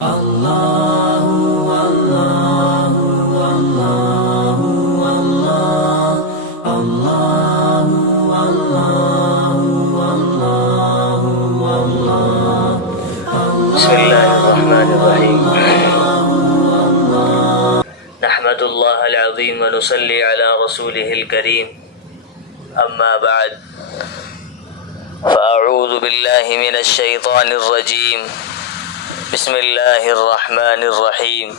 بسم الله الرحمن الرحيم. نحمد الله العظيم ونصلي على رسوله الكريم. أما بعد، فأعوذ بالله من الشيطان الرجيم. بسم الله الرحمن الرحيم.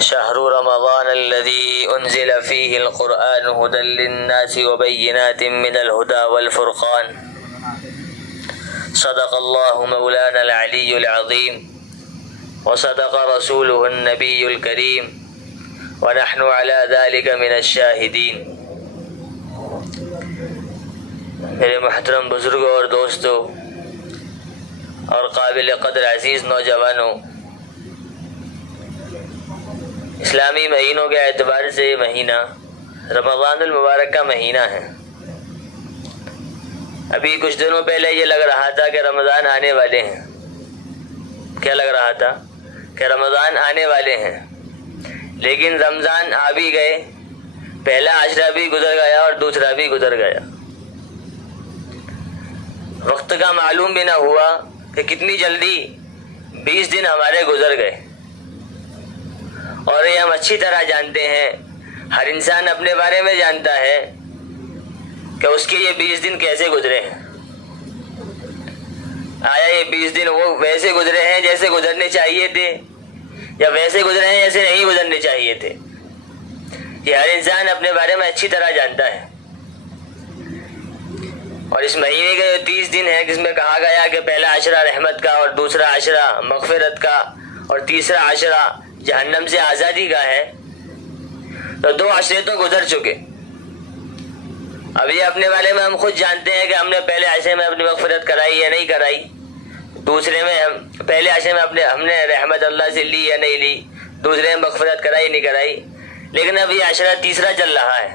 شهر رمضان الذي أنزل فيه القرآن هدى للناس وبينات من الهدى والفرقان. صدق الله مولانا العلي العظيم، وصدق رسوله النبي الكريم، ونحن على ذلك من الشاهدين. میرے محترم بزرگوں اور دوستوں اور قابل قدر عزیز نوجوانوں، اسلامی مہینوں کے اعتبار سے یہ مہینہ رمضان المبارک کا مہینہ ہے. ابھی کچھ دنوں پہلے یہ لگ رہا تھا کہ رمضان آنے والے ہیں. کیا لگ رہا تھا؟ کہ رمضان آنے والے ہیں. لیکن رمضان آ بھی گئے، پہلا عشرہ بھی گزر گیا اور دوسرا بھی گزر گیا. وقت کا معلوم بھی نہ ہوا کہ کتنی جلدی 20 دن ہمارے گزر گئے. اور یہ ہم اچھی طرح جانتے ہیں، ہر انسان اپنے بارے میں جانتا ہے کہ اس کے یہ 20 دن کیسے گزرے ہیں. آیا یہ 20 دن وہ ویسے گزرے ہیں جیسے گزرنے چاہیے تھے، یا ویسے گزرے ہیں جیسے نہیں گزرنے چاہیے تھے؟ یہ ہر انسان اپنے بارے میں اچھی طرح جانتا ہے. اور اس مہینے کے 30 دن ہیں جس میں کہا گیا کہ پہلا عشرہ رحمت کا اور دوسرا عشرہ مغفرت کا اور تیسرا عشرہ جہنم سے آزادی کا ہے. تو 2 عشرے تو گزر چکے. اب یہ اپنے بارے میں ہم خود جانتے ہیں کہ ہم نے پہلے عشرے میں اپنی مغفرت کرائی یا نہیں کرائی، دوسرے میں پہلے عشرے میں ہم نے رحمت اللہ سے لی یا نہیں لی، دوسرے میں مغفرت کرائی نہیں کرائی. لیکن اب یہ عشرہ تیسرا چل رہا ہے.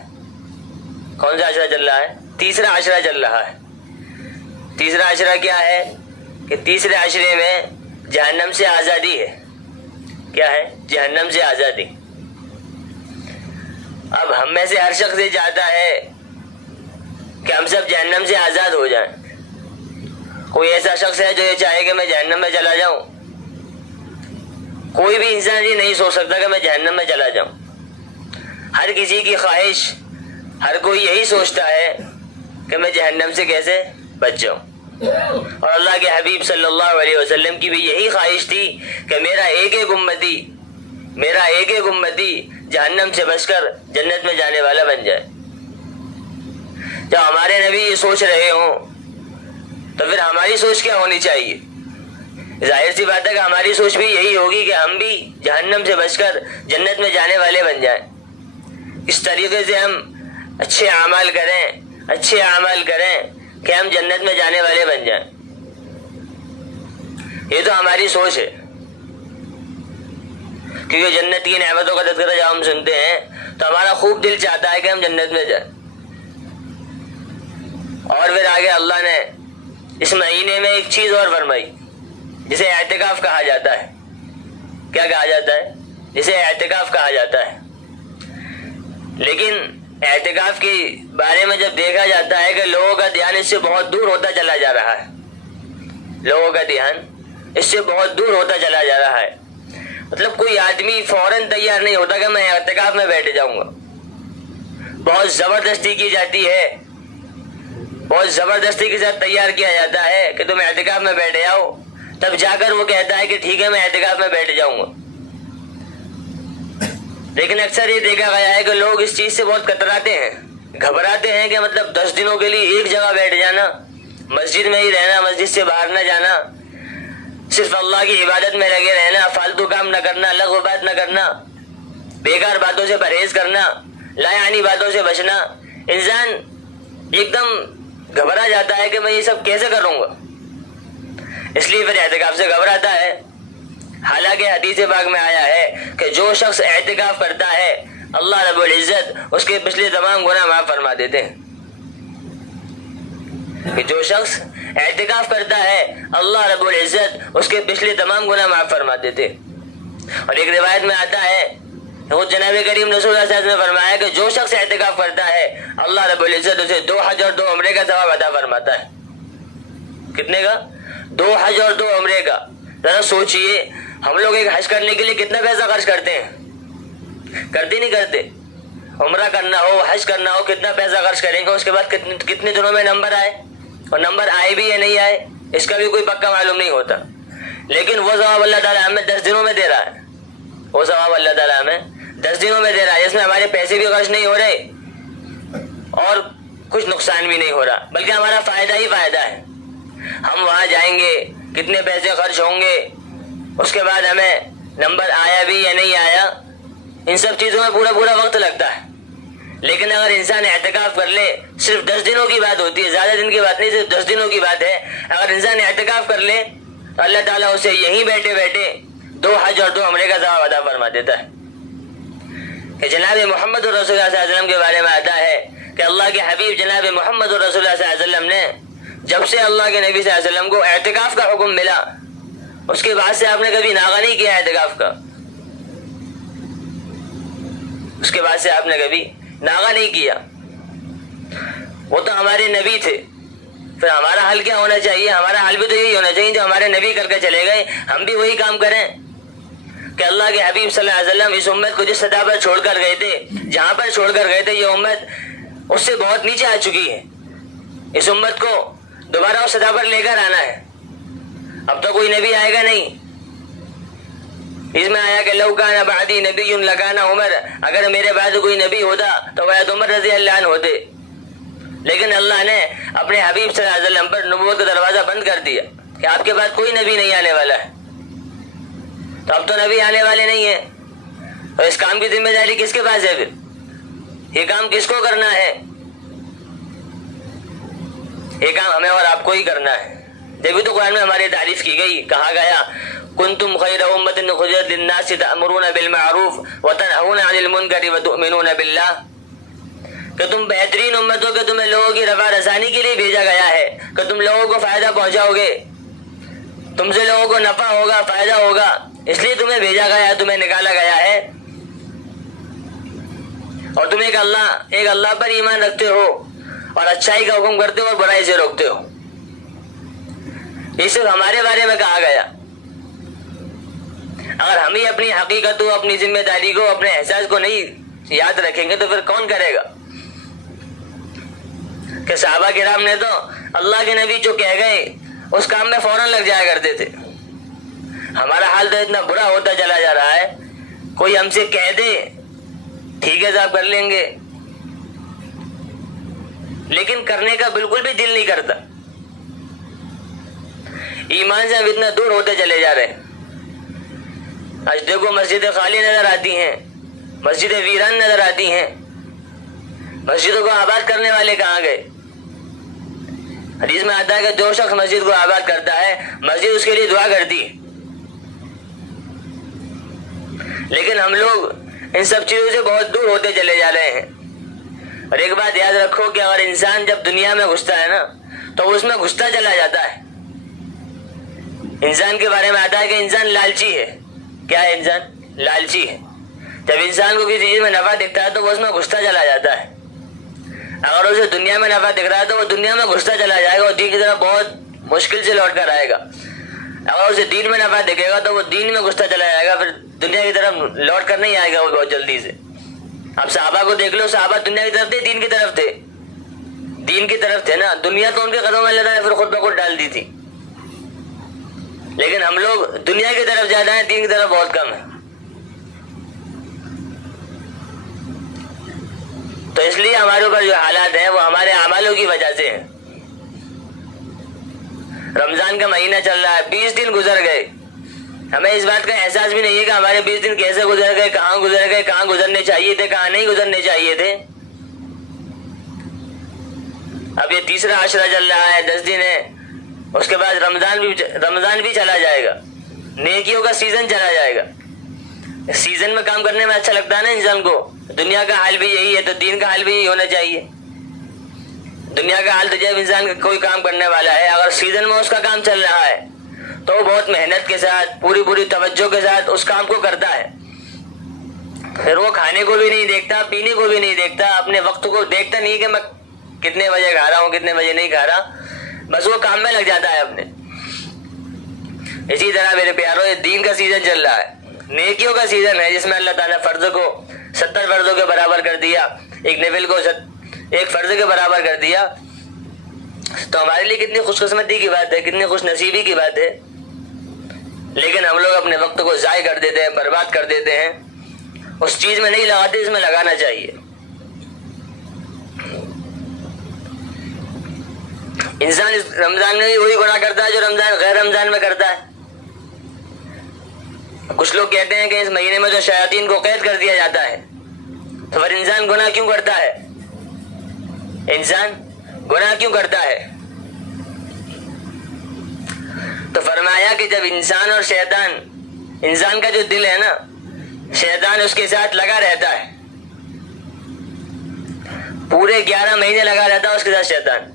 کون سا عشرہ چل رہا ہے؟ تیسرا عشرہ چل رہا ہے. تیسرا عشرہ کیا ہے؟ کہ تیسرے عشرے میں جہنم سے آزادی ہے. کیا ہے؟ جہنم سے آزادی. اب ہم میں سے ہر شخص یہ چاہتا ہے کہ ہم سب جہنم سے آزاد ہو جائیں. کوئی ایسا شخص ہے جو یہ چاہے کہ میں جہنم میں چلا جاؤں؟ کوئی بھی انسان یہ نہیں سوچ سکتا کہ میں جہنم میں چلا جاؤں. ہر کسی کی خواہش، ہر کوئی یہی سوچتا ہے کہ میں جہنم سے کیسے بچ جاؤں. اور اللہ کے حبیب صلی اللہ علیہ وسلم کی بھی یہی خواہش تھی کہ میرا ایک ایک امتی جہنم سے بچ کر جنت میں جانے والا بن جائے. جب ہمارے نبی یہ سوچ رہے ہوں تو پھر ہماری سوچ کیا ہونی چاہیے؟ ظاہر سی بات ہے کہ ہماری سوچ بھی یہی ہوگی کہ ہم بھی جہنم سے بچ کر جنت میں جانے والے بن جائیں. اس طریقے سے ہم اچھے اعمال کریں کہ ہم جنت میں جانے والے بن جائیں. یہ تو ہماری سوچ ہے، کیونکہ جنت کی نعمتوں کا تذکرہ جب ہم سنتے ہیں تو ہمارا خوب دل چاہتا ہے کہ ہم جنت میں جائیں. اور پھر آگے اللہ نے اس مہینے میں ایک چیز اور فرمائی جسے اعتکاف کہا جاتا ہے. کیا کہا جاتا ہے؟ جسے اعتکاف کہا جاتا ہے. لیکن اعتکاف کے بارے میں جب دیکھا جاتا ہے کہ لوگوں کا دھیان اس سے بہت دور ہوتا چلا جا رہا ہے، مطلب کوئی آدمی فوراً تیار نہیں ہوتا کہ میں اعتکاف میں بیٹھ جاؤں گا. بہت زبردستی کی جاتی ہے، بہت زبردستی کے ساتھ تیار کیا جاتا ہے کہ تم اعتکاف میں بیٹھ جاؤ. تب جا کر وہ کہتا ہے کہ ٹھیک ہے میں اعتکاف میں بیٹھ جاؤں گا. لیکن اکثر یہ دیکھا گیا ہے کہ لوگ اس چیز سے بہت کتراتے ہیں، گھبراتے ہیں کہ مطلب 10 دنوں کے لیے ایک جگہ بیٹھ جانا، مسجد میں ہی رہنا، مسجد سے باہر نہ جانا، صرف اللہ کی عبادت میں لگے رہنا، فالتو کام نہ کرنا، لغو بات نہ کرنا، بیکار باتوں سے پرہیز کرنا، لا یعنی باتوں سے بچنا. انسان ایک دم گھبرا جاتا ہے کہ میں یہ سب کیسے کروں گا، اس لیے پھر اعتکاف سے گھبراتا ہے. حالانکہ حدیث پاک میں آیا ہے کہ جو شخص اعتکاف کرتا ہے اللہ رب العزت اس کے پچھلے تمام گناہ معاف فرما دیتے ہیں. کہ جو شخص اعتکاف کرتا ہے اللہ رب العزت اس کے پچھلے تمام گناہ معاف فرما دیتے. اور ایک روایت میں آتا ہے وہ جناب کریم رسول اللہ صلی اللہ علیہ وسلم نے فرمایا کہ جو شخص اعتکاف کرتا ہے اللہ رب العزت اسے 2 حج اور 2 عمرے کا ثواب عطا فرماتا ہے. کتنے کا؟ 2 حج اور 2 عمرے کا. ذرا سوچئے ہم لوگ ایک حج کرنے کے لیے کتنا پیسہ خرچ کرتے ہیں؟ کرتے نہیں کرتے؟ عمرہ کرنا ہو حج کرنا ہو کتنا پیسہ خرچ کریں گے, اس کے بعد کتنے دنوں میں نمبر آئے, اور نمبر آئے بھی یا نہیں آئے اس کا بھی کوئی پکا معلوم نہیں ہوتا. لیکن وہ ثواب اللہ تعالیٰ ہمیں 10 دنوں میں دے رہا ہے. وہ ثواب اللہ تعالیٰ ہمیں 10 دنوں میں دے رہا ہے, جس میں ہمارے پیسے بھی خرچ نہیں ہو رہے اور کچھ نقصان بھی نہیں ہو رہا, بلکہ ہمارا فائدہ ہی فائدہ ہے. ہم وہاں جائیں گے, کتنے پیسے خرچ ہوں گے, اس کے بعد ہمیں نمبر آیا بھی یا نہیں آیا, ان سب چیزوں میں پورا وقت لگتا ہے. لیکن اگر انسان اعتکاف کر لے, صرف 10 دنوں کی بات ہوتی ہے, زیادہ دن کی بات نہیں, صرف 10 دنوں کی بات ہے. اگر انسان اعتکاف کر لے تو اللہ تعالیٰ اسے یہیں بیٹھے بیٹھے 2 حج اور 2 عمرے کا ثواب عطا فرما دیتا ہے. کہ جناب محمد رسول اللہ صلی اللہ علیہ وسلم کے بارے میں آتا ہے کہ اللہ کے حبیب جناب محمد رسول اللہ صلی اللہ علیہ وسلم نے جب سے اللہ کے نبی صلی اللہ علیہ وسلم کو اعتکاف کا حکم ملا اس کے بعد سے آپ نے کبھی ناغہ نہیں کیا اعتکاف کا. اس کے بعد سے آپ نے کبھی ناغہ نہیں کیا. وہ تو ہمارے نبی تھے, پھر ہمارا حل کیا ہونا چاہیے؟ ہمارا حل بھی تو یہی ہونا چاہیے جو ہمارے نبی کر کے چلے گئے, ہم بھی وہی کام کریں کہ اللہ کے حبیب صلی اللہ علیہ وسلم اس امت کو جس سطح پر چھوڑ کر گئے تھے, جہاں پر چھوڑ کر گئے تھے, یہ امت اس سے بہت نیچے آ چکی ہے. اس امت کو دوبارہ اس سطح پر لے کر آنا ہے. اب تو کوئی نبی آئے گا نہیں. اس میں آیا کہ لو کان بعدی نبی لکان عمر, اگر میرے بعد کوئی نبی ہوتا تو وہ عمر رضی اللہ عنہ ہوتے. لیکن اللہ نے اپنے حبیب صلی اللہ علیہ وسلم پر نبوت کا دروازہ بند کر دیا کہ آپ کے بعد کوئی نبی نہیں آنے والا ہے. تو اب تو نبی آنے والے نہیں ہیں, اور اس کام کی ذمہ داری کس کے پاس ہے؟ پھر یہ کام کس کو کرنا ہے؟ یہ کام ہمیں اور آپ کو ہی کرنا ہے. جبھی تو قرآن میں ہماری تعریف کی گئی, کہا گیا کنتم خیر امۃ اخرجت للناس تأمرون بالمعروف وتنہون عن المنکر وتؤمنون باللہ, کہ تم بہترین امت ہو کہ تمہیں لوگوں کی رفع رسانی کے لیے بھیجا گیا ہے, کہ تم لوگوں کو فائدہ پہنچاؤ گے, تم سے لوگوں کو نفع ہوگا, فائدہ ہوگا, اس لیے تمہیں بھیجا گیا ہے, تمہیں نکالا گیا ہے. اور تم ایک اللہ پر ایمان رکھتے ہو اور اچھائی کا حکم کرتے ہو اور برائی سے روکتے ہو. یہ صرف ہمارے بارے میں کہا گیا. اگر ہم ہی اپنی حقیقت کو, اپنی ذمہ داری کو, اپنے احساس کو نہیں یاد رکھیں گے تو پھر کون کرے گا؟ کہ صحابہ کرام نے تو اللہ کے نبی جو کہہ گئے اس کام میں فوراً لگ جایا کرتے تھے. ہمارا حال تو اتنا برا ہوتا چلا جا رہا ہے, کوئی ہم سے کہہ دے ٹھیک ہے صاحب کر لیں گے, لیکن کرنے کا بالکل بھی دل نہیں کرتا. ایمان سے ہم اتنا دور ہوتے چلے جا رہے ہیں. آج دیکھو مسجدیں خالی نظر آتی ہیں, مسجدیں ویران نظر آتی ہیں. مسجدوں کو آباد کرنے والے کہاں گئے؟ حدیث میں آتا ہے کہ جو شخص مسجد کو آباد کرتا ہے مسجد اس کے لیے دعا کرتی ہے. لیکن ہم لوگ ان سب چیزوں سے بہت دور ہوتے چلے جا رہے ہیں. اور ایک بات یاد رکھو کہ اگر انسان جب دنیا میں گھستا ہے نا تو وہ اس میں گھستا چلا جاتا ہے. انسان کے بارے میں آتا ہے کہ انسان لالچی ہے. کیا ہے؟ انسان لالچی ہے. جب انسان کو کسی چیز میں نفع دکھتا ہے تو وہ اس میں گھستا چلا جاتا ہے. اگر اسے دنیا میں نفع دکھ رہا ہے تو وہ دنیا میں گھستا چلا جائے گا اور دین کی طرف بہت مشکل سے لوٹ کر آئے گا. اگر اسے دین میں نفع دکھے گا تو وہ دین میں گھستا چلا جائے گا, پھر دنیا کی طرف لوٹ کر نہیں آئے گا وہ بہت جلدی سے. اب صحابہ کو دیکھ لو, صحابہ دنیا کی طرف تھے, دین کی طرف تھے. دین کی طرف تھے نا, دنیا تو ان کے قدموں میں اللہ نے پھر خود بخود ڈال دی تھی. لیکن ہم لوگ دنیا کی طرف زیادہ ہیں, دین کی طرف بہت کم ہے. تو اس لیے ہمارے اوپر جو حالات ہیں وہ ہمارے اعمالوں کی وجہ سے ہیں. رمضان کا مہینہ چل رہا ہے, 20 دن گزر گئے, ہمیں اس بات کا احساس بھی نہیں ہے کہ ہمارے 20 دن کیسے گزر گئے, کہاں گزر گئے, کہاں گزرنے چاہیے تھے, کہاں نہیں گزرنے چاہیے تھے. اب یہ تیسرا عشرہ چل رہا ہے, 10 دن ہے, اس کے بعد رمضان بھی چلا جائے گا, نیکیوں کا سیزن چلا جائے گا. سیزن میں کام کرنے میں اچھا لگتا ہے نا انسان کو. دنیا کا حال بھی یہی ہے تو دین کا حال بھی یہی ہونا چاہیے. دنیا کا حال تو جب انسان کا کوئی کام کرنے والا ہے اگر سیزن میں اس کا کام چل رہا ہے تو وہ بہت محنت کے ساتھ پوری توجہ کے ساتھ اس کام کو کرتا ہے. پھر وہ کھانے کو بھی نہیں دیکھتا, پینے کو بھی نہیں دیکھتا, اپنے وقت کو دیکھتا نہیں کہ میں کتنے بجے کھا رہا ہوں کتنے بجے نہیں کھا رہا, بس وہ کام میں لگ جاتا ہے اپنے. اسی طرح میرے پیاروں یہ دین کا سیزن چل رہا ہے, نیکیوں کا سیزن ہے جس میں اللہ تعالیٰ فرض کو 70 فرضوں کے برابر کر دیا, ایک نفل کو ایک فرض کے برابر کر دیا. تو ہمارے لیے کتنی خوش قسمتی کی بات ہے, کتنی خوش نصیبی کی بات ہے. لیکن ہم لوگ اپنے وقت کو ضائع کر دیتے ہیں, برباد کر دیتے ہیں, اس چیز میں نہیں لگاتے اس میں لگانا چاہیے. انسان اس رمضان میں بھی وہی گناہ کرتا ہے جو غیر رمضان میں کرتا ہے. کچھ لوگ کہتے ہیں کہ اس مہینے میں تو شیاطین کو قید کر دیا جاتا ہے, تو پھر انسان گناہ کیوں کرتا ہے؟ انسان گناہ کیوں کرتا ہے؟ تو فرمایا کہ جب انسان اور شیطان, انسان کا جو دل ہے نا, شیطان اس کے ساتھ لگا رہتا ہے, پورے 11 مہینے لگا رہتا ہے اس کے ساتھ شیطان.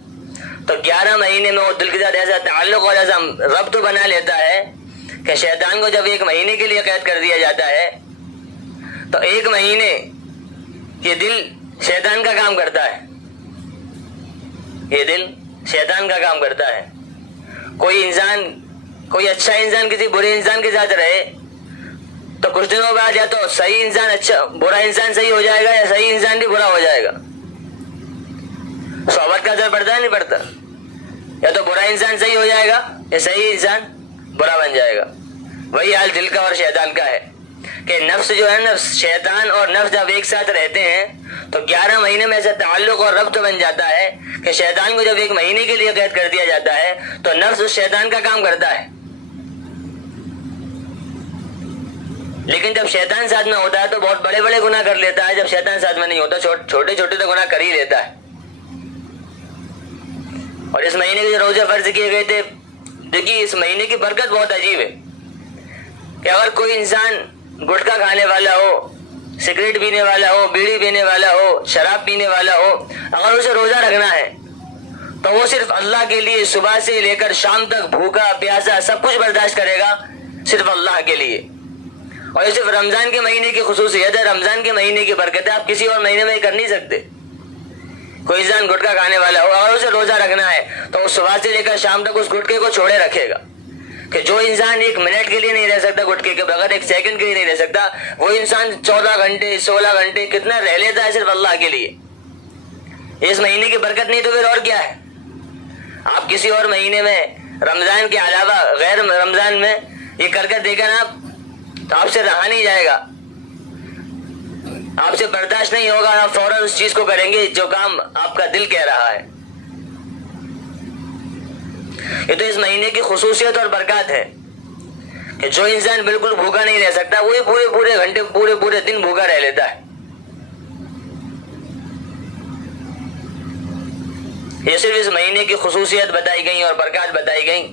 تو 11 مہینے میں وہ دل کے ساتھ ایسا تعلق اور ایسا ربط بنا لیتا ہے کہ شیطان کو جب 1 مہینے کے لیے قید کر دیا جاتا ہے تو 1 مہینے یہ دل شیطان کا کام کرتا ہے, یہ دل شیطان کا کام کرتا ہے. کوئی اچھا انسان کسی برے انسان کے ساتھ رہے تو کچھ دنوں بعد یا تو صحیح انسان اچھا, برا انسان صحیح ہو جائے گا یا صحیح انسان بھی برا ہو جائے گا. صحبت کا اثر پڑتا ہے نہیں پڑتا؟ یا تو برا انسان صحیح ہو جائے گا یا صحیح انسان برا بن جائے گا. وہی حال دل کا اور شیطان کا ہے کہ نفس جو ہے, نفس شیطان اور نفس جب ایک ساتھ رہتے ہیں تو 11 مہینے میں ایسا تعلق اور ربط بن جاتا ہے کہ شیطان کو جب 1 مہینے کے لیے قید کر دیا جاتا ہے تو نفس اس شیطان کا کام کرتا ہے. لیکن جب شیطان ساتھ میں ہوتا ہے تو بہت بڑے بڑے گناہ کر لیتا ہے, جب شیطان ساتھ میں نہیں ہوتا چھوٹے چھوٹے تو گناہ کر ہی لیتا ہے. اور اس مہینے کے جو روزے فرض کیے گئے تھے, دیکھیے اس مہینے کی برکت بہت عجیب ہے کہ اگر کوئی انسان گٹکا کھانے والا ہو, سگریٹ پینے والا ہو, بیڑی پینے والا ہو, شراب پینے والا ہو, اگر اسے روزہ رکھنا ہے تو وہ صرف اللہ کے لیے صبح سے لے کر شام تک بھوکا پیاسا سب کچھ برداشت کرے گا, صرف اللہ کے لیے. اور یہ صرف رمضان کے مہینے کی خصوصیت ہے, رمضان کے مہینے کی برکت ہے, آپ کسی اور مہینے میں یہ کر نہیں سکتے. کوئی انسان گٹکا کھانے والا ہو اگر اسے روزہ رکھنا ہے تو وہ صبح سے لے کر شام تک اس گٹکے کو چھوڑے رکھے گا. کہ جو انسان 1 منٹ کے لیے نہیں رہ سکتا گٹکے کے بغیر, 1 سیکنڈ کے لیے نہیں رہ سکتا, وہ انسان 14 گھنٹے 16 گھنٹے کتنا رہ لیتا ہے صرف اللہ کے لیے. اس مہینے کی برکت نہیں تو پھر اور کیا ہے؟ آپ کسی اور مہینے میں رمضان کے علاوہ غیر رمضان میں یہ کر دیکھا نا تو آپ سے رہا نہیں جائے گا, آپ سے برداشت نہیں ہوگا, آپ فوراً اس چیز کو کریں گے جو کام آپ کا دل کہہ رہا ہے. یہ تو اس مہینے کی خصوصیت اور برکات ہے کہ جو انسان بالکل بھوکا نہیں رہ سکتا وہی پورے گھنٹے پورے دن بھوکا رہ لیتا ہے. یہ صرف اس مہینے کی خصوصیت بتائی گئی اور برکات بتائی گئی.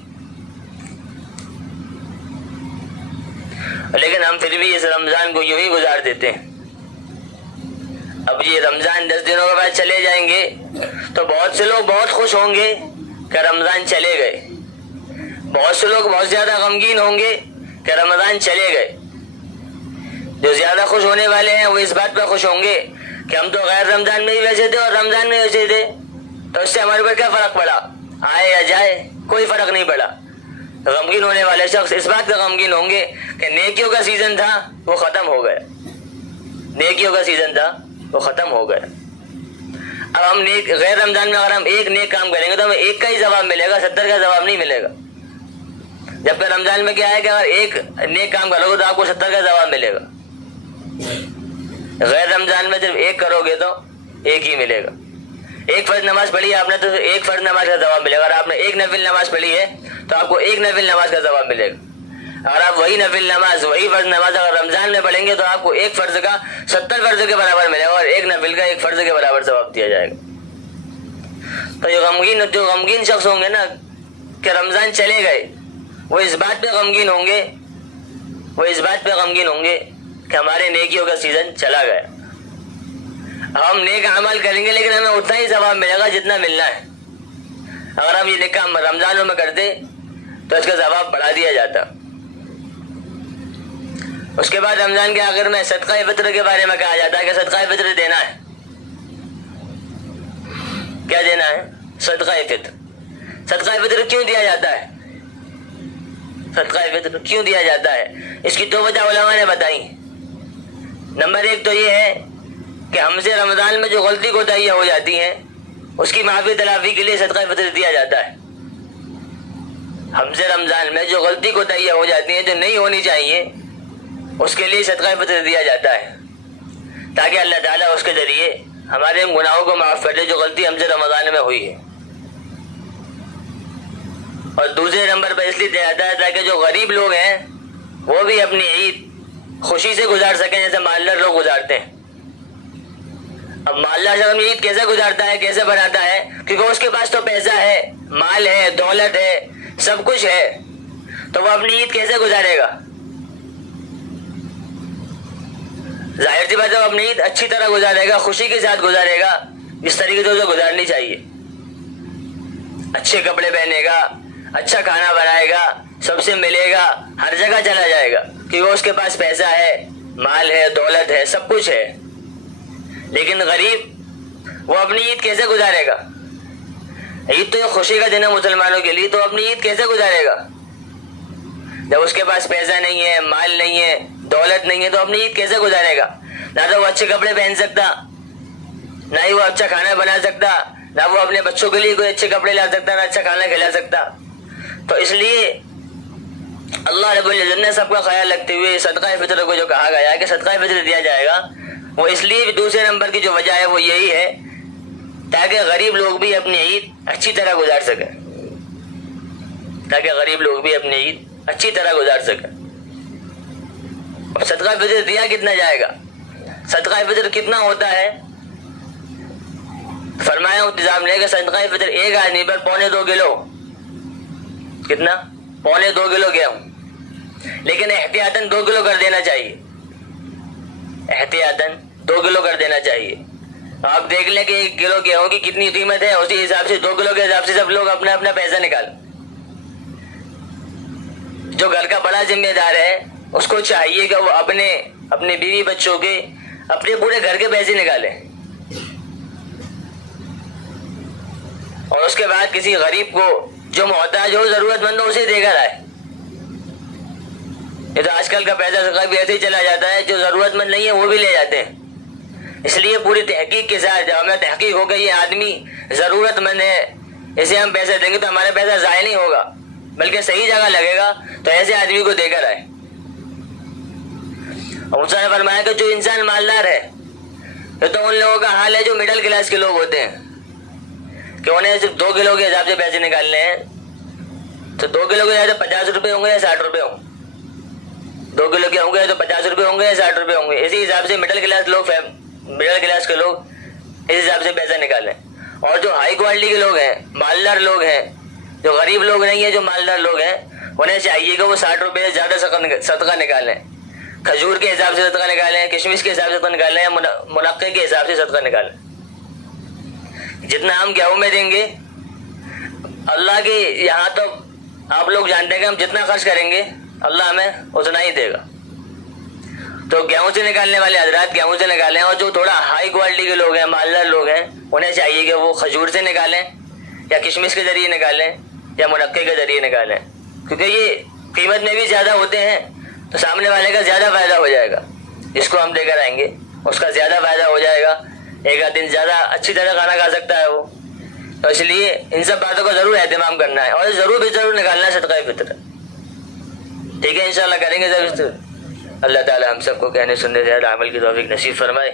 لیکن ہم پھر بھی اس رمضان کو یوں ہی گزار دیتے ہیں. اب یہ رمضان 10 دنوں کے بعد چلے جائیں گے تو بہت سے لوگ بہت خوش ہوں گے کہ رمضان چلے گئے, بہت سے لوگ بہت زیادہ غمگین ہوں گے کہ رمضان چلے گئے. جو زیادہ خوش ہونے والے ہیں وہ اس بات پر خوش ہوں گے کہ ہم تو غیر رمضان میں ہی ویسے تھے اور رمضان میں ویسے تھے, تو اس سے ہمارے پر کیا فرق پڑا, آئے یا جائے کوئی فرق نہیں پڑا. غمگین ہونے والے شخص اس بات کا غمگین ہوں گے کہ نیکیوں کا سیزن تھا وہ ختم ہو گیا, نیکیوں کا سیزن تھا وہ ختم ہو گیا. اب ہم غیر رمضان میں اگر ہم 1 نیک کام کریں گے تو ہمیں 1 کا ہی ثواب ملے گا, 70 کا ثواب نہیں ملے گا. جبکہ رمضان میں کیا ہے کہ اگر 1 نیک کام کرو گے تو آپ کو 70 کا ثواب ملے گا. غیر رمضان میں صرف 1 کرو گے تو 1 ہی ملے گا. 1 فرض نماز پڑھی ہے آپ نے تو 1 فرض نماز کا ثواب ملے گا. اگر آپ نے 1 نفل نماز پڑھی ہے تو آپ کو 1 نفل نماز کا ثواب ملے گا. اگر آپ وہی نفل نماز وہی فرض نماز اگر رمضان میں پڑھیں گے تو آپ کو 1 فرض کا 70 فرض کے برابر ملے گا اور 1 نفل کا 1 فرض کے برابر ثواب دیا جائے گا. تو جو غمگین شخص ہوں گے نا کہ رمضان چلے گئے, وہ اس بات پہ غمگین ہوں گے کہ ہمارے نیکیوں کا سیزن چلا گیا. ہم نیک عمل کریں گے لیکن ہمیں اتنا ہی ثواب ملے گا جتنا ملنا ہے. اگر ہم یہ نیک کام رمضانوں میں کرتے تو اس کا ثواب بڑھا دیا جاتا. اس کے بعد رمضان کے آخر میں صدقہ فطر کے بارے میں کہا جاتا ہے کہ صدقہ فطر دینا ہے. کیا دینا ہے؟ صدقہ فطر. صدقہ فطر کیوں دیا جاتا ہے؟ صدقہ فطر کیوں دیا جاتا ہے؟ اس کی دو وجہ علماء نے بتائی. نمبر ایک تو یہ ہے کہ ہم سے رمضان میں جو غلطی کوتاہیاں ہو جاتی ہیں اس کی معافی تلافی کے لیے صدقہ فطر دیا جاتا ہے. ہم سے رمضان میں جو غلطی کوتاہیاں ہو جاتی ہیں جو نہیں ہونی چاہیے اس کے لیے صدقہ فطر دیا جاتا ہے تاکہ اللہ تعالیٰ اس کے ذریعے ہمارے گناہوں کو معاف کر دے جو غلطی ہم سے رمضان میں ہوئی ہے. اور دوسرے نمبر پر اس لیے دیا جاتا ہے تاکہ جو غریب لوگ ہیں وہ بھی اپنی عید خوشی سے گزار سکیں جیسے مالدار لوگ گزارتے ہیں. اب مالدار شخص اپنی عید کیسے گزارتا ہے، کیسے بناتا ہے؟ کیونکہ اس کے پاس تو پیسہ ہے، مال ہے، دولت ہے، سب کچھ ہے، تو وہ اپنی عید کیسے گزارے گا؟ ظاہر سی بات ہے وہ اپنی عید اچھی طرح گزارے گا، خوشی کے ساتھ گزارے گا جس طریقے سے اسے گزارنی چاہیے. اچھے کپڑے پہنے گا، اچھا کھانا بنائے گا، سب سے ملے گا، ہر جگہ چلا جائے گا کیونکہ اس کے پاس پیسہ ہے، مال ہے، دولت ہے، سب کچھ ہے. لیکن غریب وہ اپنی عید کیسے گزارے گا؟ عید تو ایک خوشی کا دن ہے مسلمانوں کے لیے، تو اپنی عید کیسے گزارے گا جب اس کے پاس پیسہ نہیں ہے، مال نہیں ہے، دولت نہیں ہے؟ تو اپنی عید کیسے گزارے گا؟ نہ تو وہ اچھے کپڑے پہن سکتا، نہ ہی وہ اچھا کھانا بنا سکتا، نہ وہ اپنے بچوں کے لیے کوئی اچھے کپڑے لا سکتا، نہ اچھا کھانا کھلا سکتا. تو اس لیے اللہ رب العزت نے سب کا خیال رکھتے ہوئے صدقہ فطر کو جو کہا گیا ہے کہ صدقہ فطر دیا جائے گا، وہ اس لیے دوسرے نمبر کی جو وجہ ہے وہ یہی ہے تاکہ غریب لوگ بھی اپنی عید اچھی طرح گزار سکیں. تاکہ غریب لوگ بھی اپنی عید اچھی طرح گزار سکیں. اب صدقہ فطر دیا کتنا جائے گا؟ صدقہ فطر کتنا ہوتا ہے؟ فرمایا انتظام نے کہ صدقہ فطر ایک آدمی پر 2.25 کلو. کتنا؟ 2.25 کلو گیہوں، لیکن احتیاطاً 2 کلو کر دینا چاہیے. احتیاطاً 2 کلو کر دینا چاہیے. آپ دیکھ لیں کہ 1 کلو گیہوں کی کتنی قیمت ہے، اسی حساب سے 2 کلو کے حساب سے سب لوگ اپنا اپنا پیسہ نکال. جو گھر کا بڑا ذمہ دار ہے اس کو چاہیے کہ وہ اپنے بیوی بچوں کے، اپنے پورے گھر کے پیسے نکالے، اور اس کے بعد کسی غریب کو جو محتاج ہو، ضرورت مند ہو، اسے دے کر آئے. یہ تو آج کل کا پیسہ کبھی ایسے ہی چلا جاتا ہے، جو ضرورت مند نہیں ہے وہ بھی لے جاتے ہیں. اس لیے پوری تحقیق کے ساتھ جب ہمیں تحقیق ہو گئی یہ آدمی ضرورت مند ہے، اسے ہم پیسے دیں گے تو ہمارا پیسہ ضائع نہیں ہوگا بلکہ صحیح جگہ لگے گا، تو ایسے آدمی کو دے کر آئے. اور اس نے فرمایا کہ جو انسان مالدار ہے یہ تو ان لوگوں کا حال ہے جو مڈل کلاس کے لوگ ہوتے ہیں کہ انہیں صرف 2 کلو کے حساب سے پیسے نکالنے ہیں. تو 2 کلو کے حساب سے 50 روپے ہوں گے یا 60 روپے ہوں گے؟ 2 کلو کے ہوں گے تو 50 روپے ہوں گے یا 60 روپے ہوں گے؟ اسی حساب سے مڈل کلاس کے لوگ اس حساب سے پیسہ نکالیں. اور جو ہائی کوالٹی کے لوگ ہیں، مالدار لوگ ہیں، جو غریب لوگ نہیں ہیں، جو مالدار لوگ ہیں، انہیں چاہیے کہ وہ 60 روپے سے زیادہ صدقہ نکالیں. کھجور کے حساب سے صدقہ نکالیں، کشمش کے حساب سے صدقہ نکالیں، یا منقے کے حساب سے صدقہ نکالیں. جتنا ہم گیہوں میں دیں گے اللہ کے یہاں تو آپ لوگ جانتے ہیں کہ ہم جتنا خرچ کریں گے اللہ ہمیں اتنا ہی دے گا. تو گیہوں سے نکالنے والے حضرات گیہوں سے نکالیں، اور جو تھوڑا ہائی کوالٹی کے لوگ ہیں، مالدار لوگ ہیں، انہیں چاہیے کہ وہ کھجور سے نکالیں یا کشمش کے ذریعے نکالیں یا منقے کے ذریعے نکالیں، کیونکہ یہ قیمت میں بھی زیادہ ہوتے ہیں تو سامنے والے کا زیادہ فائدہ ہو جائے گا. جس کو ہم دے کر آئیں گے اس کا زیادہ فائدہ ہو جائے گا، ایک آدھ دن زیادہ اچھی طرح کھانا کھا سکتا ہے وہ. تو اس لیے ان سب باتوں کا ضرور اہتمام کرنا ہے اور ضرور نکالنا ہے صدقہ فطر. ٹھیک ہے، انشاءاللہ کریں گے ضرور. اللہ تعالی ہم سب کو کہنے سننے سے عمل کی توفیق نصیب فرمائے.